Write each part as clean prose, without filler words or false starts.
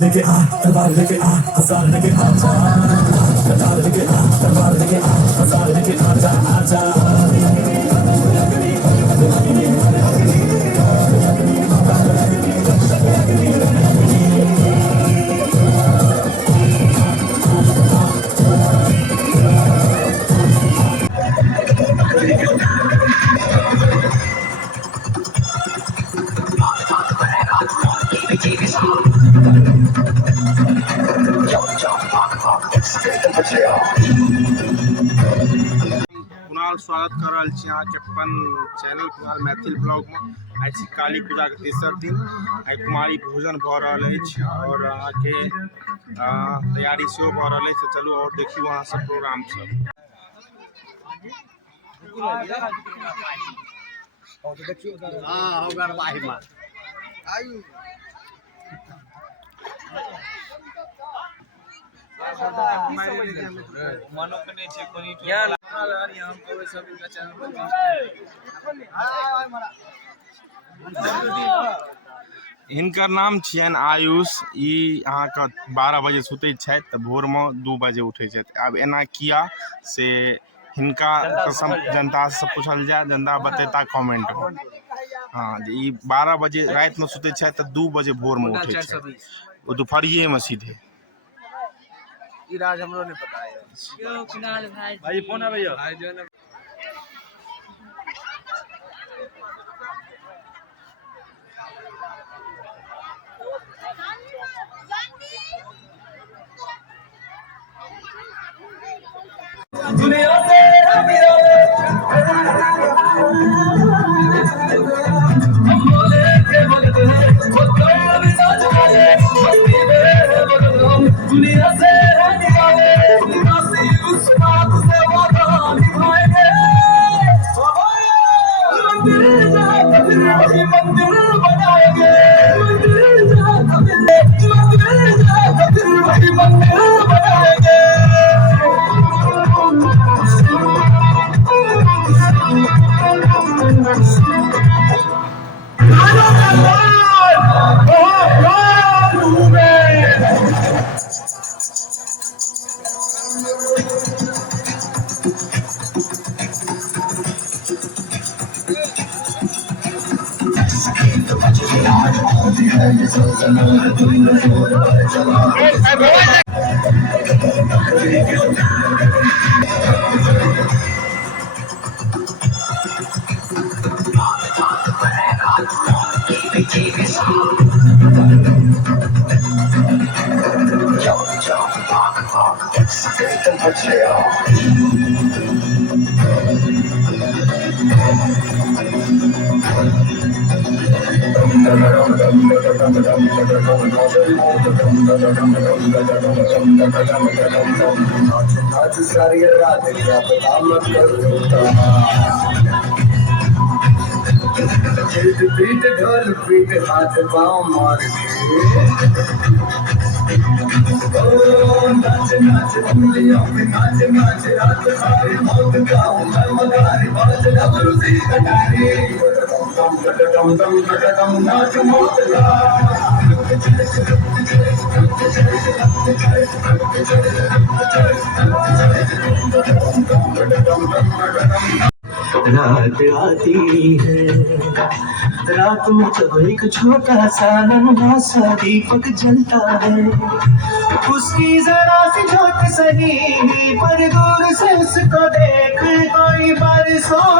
लेके आ तलवार लेके आ हजार लेके आ जा तलवार लेके आ तलवार लेके आ हजार लेके आ जा आजा कुणाल स्वागत कर रहल छी अहाँ के अपन चैनल कुणाल मैथिल ब्लॉग में। आई छी काली पूजा के तेसर दिन। आई कुमारी भोजन भ रहल अछि और अहाँ के तैयारी सेहो भ रहल अछि। चलू और देखियो अहाँ सब प्रोग्राम सब। हिनकर नाम छियन आयुष। ई अहाँ के 12 बजे सुते छथि त भोर में 2 बजे उठे छथि। अब एना किया से हिनका जनता से पूछल जाए, जनता बतेता कमेंट में। हाँ, ई 12 बजे रात में सुते छथि त 2 बजे भोर में उठे छथि, वो दोपहरिये में सीधे। राज हमरो नहीं पता है। यो कुणाल भाई फोन है भैया। भाई जो है दुनिया से दुनिया से मंदिर बनाएंगे, मंदिर बनाएंगे। सारी रात क्या पता मत पीट ढोल पीट हाथ पाँव मार नाच नाच उंगलियों में नाच नाच रात सारी मौत गाँव मैं मदारी बात डबल सी कटारी दम दम दम नाच मौत रात आती है, रात में जब एक छोटा सा नन्हा सा दीपक जलता है, उसकी जरा सी झोंक सही पर दूर से उसको देख कोई बरसों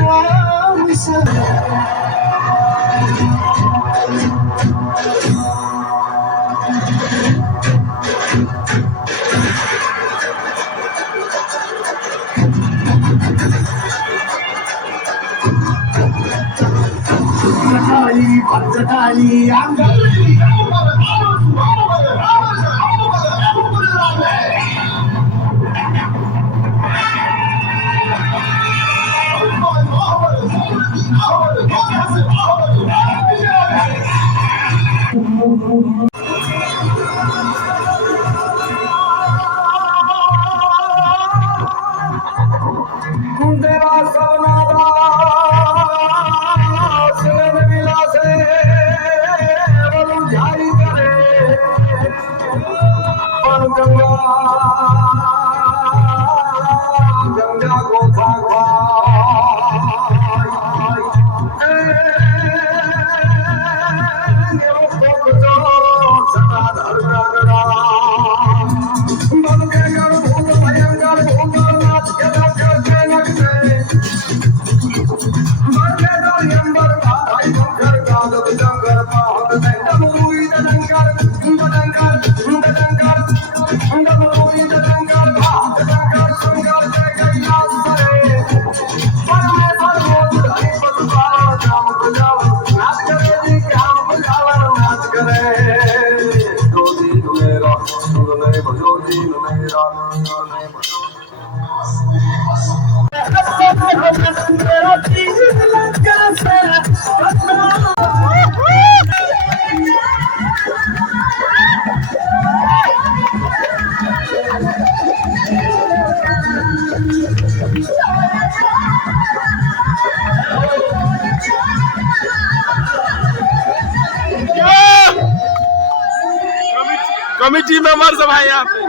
काम सा। Pantali, I'm पर गंगा गंगा को भागवा कमिटी मेंबर सब है यहाँ पे।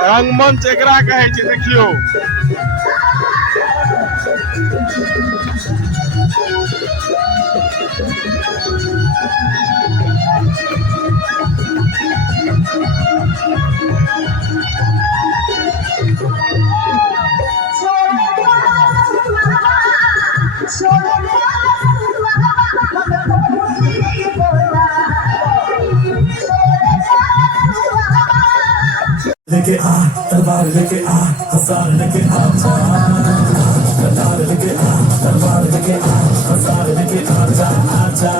रंगमंच एकरा कहै छै, देखियो लेके आ तलवार लेके आ हसार लेके आ कटार लेके आ तलवार लेके आ हसार लेके आजा आजा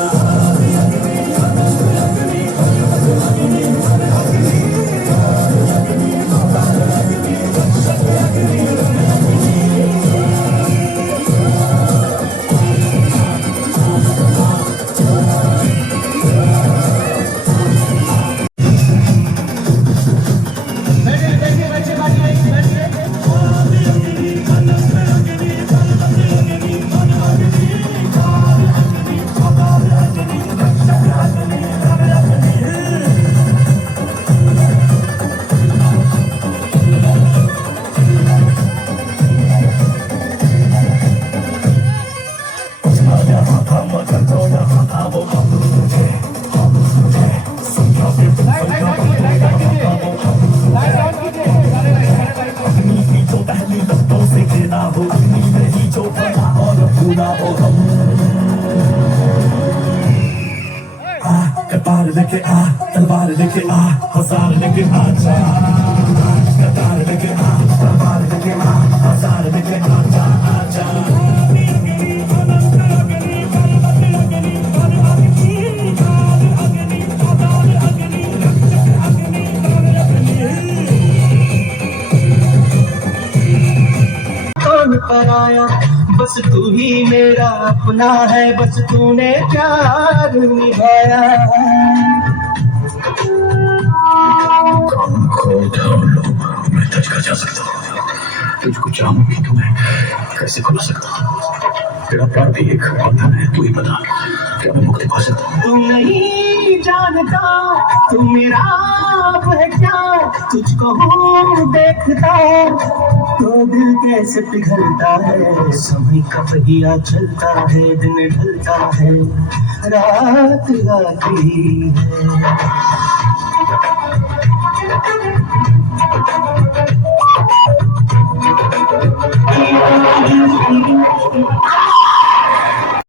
कटार लेके आ तलवार लेके आ हसार लेके आजा कटार लेके आ तलवार लेके आ हसार लेके आजा आजा कौन पराया बस तू ही मेरा अपना है, बस तूने प्यार निभाया। मैं टच कर जा सकता हूँ, तुझको चाहूं कि तुम्हें कैसे भुला सकता हूँ। तेरा प्यार भी एक बंधन है, तू ही बता क्या मैं मुक्ति पा सकता हूँ। तुम नहीं जानता तू मेरा है क्या, तुझको हूँ देखता तो दिल कैसे पिघलता है। समय का पहिया चलता है, दिन ढलता है, रात आती है।